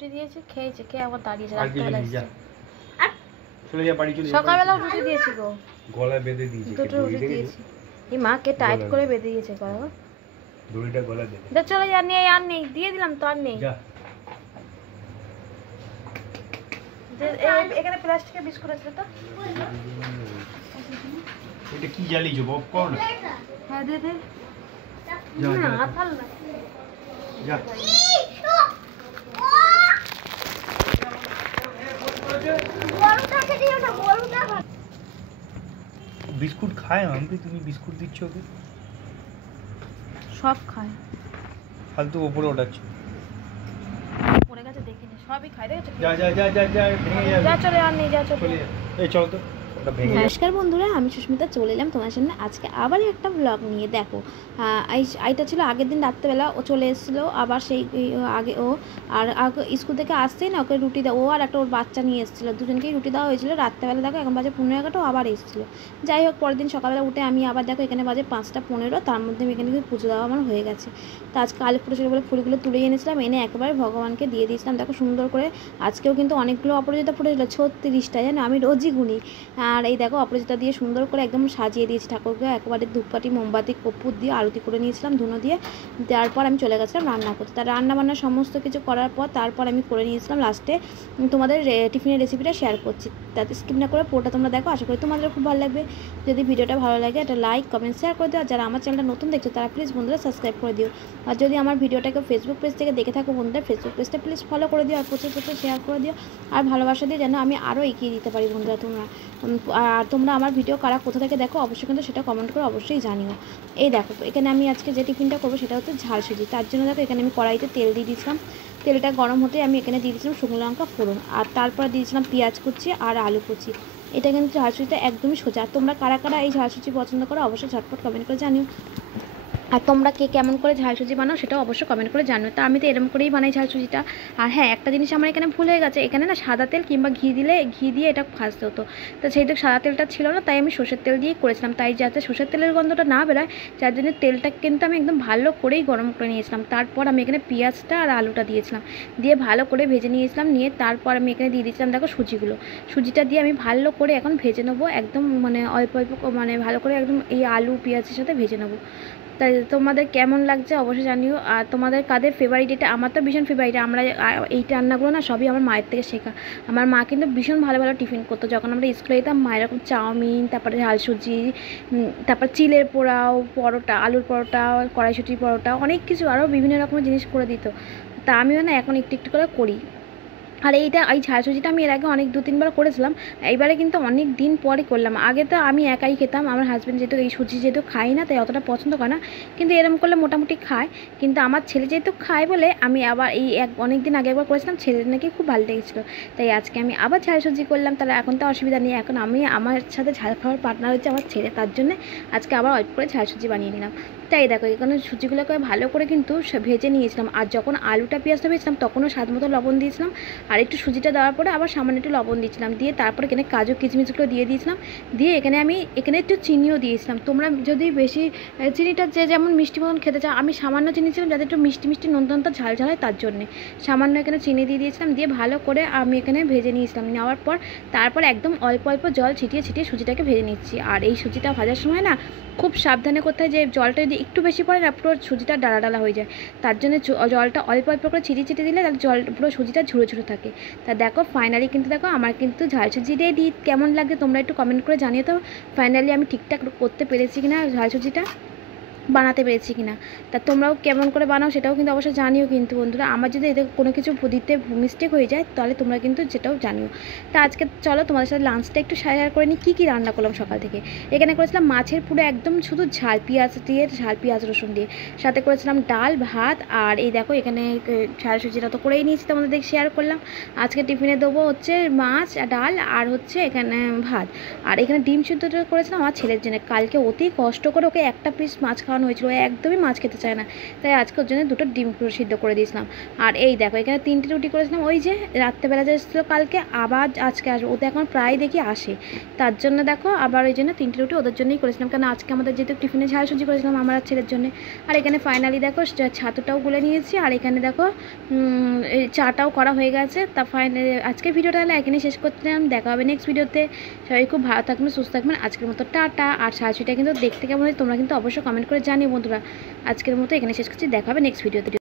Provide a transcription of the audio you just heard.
রুটি দিয়েছি, খেয়েছে, খেয়ে আবার দাঁড়িয়েছে। সকালবেলাও রুটি দিয়েছি গো, গলায় বেঁধে দিয়েছি, দুটো রুটি দিয়েছি। এই মাকে টাইট করে বেঁধে দিয়েছে গলা, দড়িটা গলায় বেঁধে। যা চলো, আর নেই দিয়ে দিলাম তো, আর নেই। এখানে প্লাস্টিকের বিস্কুট আছে তো, এটা কি জ্বালিয়েছো পপকর্ন? হ্যাঁ দে দে, না আতাল না, যা বিস্কুট খায় মাম্পি, তুমি বিস্কুট দিচ্ছ ওকে? সব খায়, ফালতু উপরে ওঠাচ্ছ, পড়ে গেছে দেখিনি, সবই খায়। দেখেছো? যা যা যা যা যা ভেঙে যাবে, যা চলে, আর নেই, যা চলে, এই চল তো। নমস্কার বন্ধুরা, আমি সুস্মিতা চলে এলাম তোমার সামনে আজকে আবার একটা ব্লগ নিয়ে। দেখো এইটা ছিল আগের দিন রাত্রেবেলা, ও চলে এসেছিলো আবার সেই আগে ও, আর স্কুল থেকে আসতেই না ওকে রুটি দেওয়া, ও আর একটা ওর বাচ্চা নিয়ে এসেছিলো, দুজনকেই রুটি দেওয়া হয়েছিল রাত্রেবেলা। দেখো এখন বাজে 15:11, আবার এসেছিলো। যাই হোক, পরের দিন সকালবেলা উঠে আমি আবার দেখো এখানে বাজে 5:15, তার মধ্যে আমি এখানে পুজো দেওয়া আমার হয়ে গেছে। তো আজকে আলু ফুটেছিল বলে ফুলগুলো তুলে এনেছিলাম, এনে একেবারে ভগবানকে দিয়ে দিয়েছিলাম। দেখো সুন্দর করে, আজকেও কিন্তু অনেকগুলো অপরাজিতা ফুটেছিল, 36টা, জানো আমি রোজই গুনি। আর এই দেখো অপরাজিতা দিয়ে সুন্দর করে একদম সাজিয়ে দিয়েছি ঠাকুরকে, একেবারে ধূপকাঠি মোমবাতি কর্পূর দিয়ে আরতি করে নিয়েছিলাম ধুনো দিয়ে। তারপর আমি চলে গেছিলাম রান্না করতে। তার রান্না বান্না সমস্ত কিছু করার পর তারপর আমি করে নিয়েছিলাম লাস্টে তোমাদের টিফিনের রেসিপিটা শেয়ার করছি, তাতে স্কিপ না করে পুরোটা তোমরা দেখো, আশা করি তোমাদের খুব ভালো লাগবে। যদি ভিডিওটা ভালো লাগে একটা লাইক কমেন্ট শেয়ার করে দিও, আর যারা আমার চ্যানেলটা নতুন দেখছো তারা প্লিজ বন্ধুরা সাবস্ক্রাইব করে দিও। আর যদি আমার ভিডিওটাকে ফেসবুক পেজ থেকে দেখে থাকো বন্ধুরা, ফেসবুক পেজটা প্লিজ ফলো করে দিও, আর প্রচুর শেয়ার করে দিও, আর ভালোবাসা দিয়ে যেন আমি আরও এগিয়ে দিতে পারি বন্ধুরা তোমরা। আর তোমরা আমার ভিডিও কারা কোথা থেকে দেখো অবশ্যই কিন্তু সেটা কমেন্ট করে অবশ্যই জানিও। এই দেখো এখানে আমি আজকে যে টিফিনটা করবো সেটা হচ্ছে ঝাল সুজি। তার জন্য দেখো এখানে আমি কড়াইতে তেল দিয়ে দিয়েছিলাম, তেলটা গরম হতে আমি এখানে দিয়ে দিয়েছিলাম শুকনো লঙ্কা ফোড়ন, আর তারপর দিয়েছিলাম পেঁয়াজ কুচি আর আলু কুচি। এটা কিন্তু ঝাল সুজিটা একদমই সোজা। তোমরা কারা কারা এই ঝাল সুজি পছন্দ করো অবশ্যই ঝটপট কমেন্ট করে জানিও, আর তোমরা কে কেমন করে ঝাল সুজি বানাও সেটাও অবশ্যই কমেন্ট করে জানো। তা আমি তো এরকম করেই বানাই ঝাল সুজিটা। আর হ্যাঁ, একটা জিনিস আমার এখানে ভুল হয়ে গেছে, এখানে না সাদা তেল কিংবা ঘি দিয়ে এটা ভাজতে হতো, তো যেহেতু সাদা তেলটা ছিল না তাই আমি সর্ষের তেল দিয়েই করেছিলাম, তাই যাতে সর্ষের তেলের গন্ধটা না বেরোয় যার জন্য তেলটা কিন্তু আমি একদম ভালো করেই গরম করে নিয়েছিলাম। তারপর আমি এখানে পেঁয়াজটা আর আলুটা দিয়েছিলাম, দিয়ে ভালো করে ভেজে নিয়েছিলাম। নিয়ে তারপর আমি এখানে দিয়ে দিয়েছিলাম দেখো সুজিটা দিয়ে আমি ভালো করে এখন ভেজে নেবো, একদম মানে অল্প মানে ভালো করে একদম এই আলু পেঁয়াজের সাথে ভেজে নেবো। তাই তোমাদের কেমন লাগছে অবশ্যই জানিও, আর তোমাদের কাদের ফেভারিট এটা? আমার তো ভীষণ ফেভারিট। আমরা এই রান্নাগুলো না সবই আমার মায়ের থেকে শেখা। আমার মা কিন্তু ভীষণ ভালো ভালো টিফিন করতো, যখন আমরা স্কুলে যেতাম মা এরকম চাউমিন, তারপরে ঝাল সুজি, তারপর চিলের পোড়াও, পরোটা, আলুর পরোটা, কড়াইশুঁটির পরোটা, অনেক কিছু আরও বিভিন্ন রকমের জিনিস করে দিত। তা আমিও না এখন একটু একটু করে করি। আর এই ঝাল সুজিটা আমি এর আগে অনেক 2-3বার করেছিলাম, এইবারে কিন্তু অনেক দিন পরে করলাম। আগে তো আমি একাই খেতাম, আমার হাজব্যান্ড যেহেতু এই সুজি যেহেতু খাই না তাই অতটা পছন্দ করে না, কিন্তু এরকম করলে মোটামুটি খায়। কিন্তু আমার ছেলে যেহেতু খায় বলে আমি আবার অনেক দিন আগে একবার করেছিলাম, ছেলের নাকি খুব ভালো লেগেছিলো, তাই আজকে আমি আবার ঝাল সুজি করলাম। তাহলে এখন তো অসুবিধা নেই, এখন আমার সাথে ঝাল খাওয়ার পার্টনার হচ্ছে আমার ছেলে, তার জন্য আজকে আবার অল্প করে ঝাল সুজি বানিয়ে নিলাম। তাই দেখো এখানে সুজিগুলোকে ভালো করে কিন্তু ভেজে নিয়েছিলাম, আর যখন আলুটা পেঁয়াজটা ভেজেছিলাম তখনও স্বাদ মতো লবণ দিয়েছিলাম, আর একটু সুজিটা দেওয়ার পরে আবার সামান্য একটু লবণ দিয়েছিলাম, দিয়ে তারপর এখানে কাজু কিশমিশগুলো দিয়ে দিয়েছিলাম, দিয়ে এখানে একটু চিনিও দিয়েছিলাম। তোমরা যদি বেশি চিনিটা যে যেমন মিষ্টি মতন খেতে চাও, আমি সামান্য চিনি ছিলাম যাতে একটু মিষ্টি নোনতা ঝাল হয় তার জন্যে সামান্য এখানে চিনি দিয়ে দিয়েছিলাম, দিয়ে ভালো করে আমি এখানে ভেজে নিয়েছিলাম। নেওয়ার পর তারপর একদম অল্প জল ছিটিয়ে সুজিটাকে ভেজে নিচ্ছি। আর এই সুজিটা ভাজার সময় না খুব সাবধানে করতে হয়, যে জলটা যদি একটু বেশি পড়ে না পুরো সুজিটা ডালা হয়ে যায়, তার জন্য জলটা অল্প করে ছিটিয়ে দিলে তাহলে জল পুরো সুজিটা ঝুড়ো থাকে। তা দেখো ফাইনালি কিন্তু দেখো আমার কিন্তু ঝাল সুজি রেডি। কেমন লাগে তোমরা একটু কমেন্ট করে জানিয়ে তো ফাইনালি আমি ঠিকঠাক করতে পেরেছি কিনা, ঝাল সুজিটা বানাতে পেরেছি কিনা। তা তোমরাও কেমন করে বানাও সেটাও কিন্তু অবশ্যই জানিও কিন্তু বন্ধুরা। আমার যদি এতে কোনো কিছু দিতে মিস্টেক হয়ে যায় তাহলে তোমরা কিন্তু যেটাও জানিও। তা আজকে চলো তোমাদের সাথে লাঞ্চটা একটু শেয়ার করে নিই, কী রান্না করলাম সকাল থেকে। এখানে করেছিলাম মাছের পুরো একদম শুধু ঝাল পেঁয়াজ রসুন দিয়ে, সাথে করেছিলাম ডাল ভাত, আর এই দেখো এখানে ঝাল সুজিটা তো করেই নিয়েছি তোমাদের দেখে শেয়ার করলাম। আজকে টিফিনে দেবো হচ্ছে মাছ ডাল আর হচ্ছে এখানে ভাত, আর এখানে ডিম সিদ্ধটা করেছিলাম আমার ছেলের জন্য। কালকে অতি কষ্ট করে ওকে একটা পিস মাছ খাওয়ানো খাওয়ানো হয়েছিল, ও একদমই মাছ খেতে চায় না, তাই আজকে ওর জন্য 2টো ডিম সিদ্ধ করে দিয়েছিলাম। আর এই দেখো এখানে 3টে রুটি করেছিলাম, ওই যে রাত্রেবেলা যে এসেছিলো কালকে আবার আজকে আসবে, ও তো এখন প্রায় দেখি আসে, তার জন্য দেখো আবার ওই জন্য 3টে রুটি ওদের জন্যই করেছিলাম, কারণ আজকে আমাদের যেহেতু টিফিনে ঝাল সুজি করেছিলাম আমার আর ছেলের জন্য। আর এখানে ফাইনালি দেখো ছাতুটাও গুলে নিয়েছি, আর এখানে দেখো এই চাটাও করা হয়ে গেছে। তা ফাইনালি আজকের ভিডিওটা তাহলে এখানে শেষ করছিলাম, দেখা হবে নেক্সট ভিডিওতে। সবাই খুব ভালো থাকবেন, সুস্থ থাকবেন, আজকের মতো টাটা। আর শাশুড়িটা কিন্তু দেখতে কেমন হয় তোমরা কিন্তু অবশ্যই কমেন্ট করে জানিও বন্ধুরা। আজকের মতো এখানে শেষ করছি, দেখা হবে নেক্সট ভিডিওতে।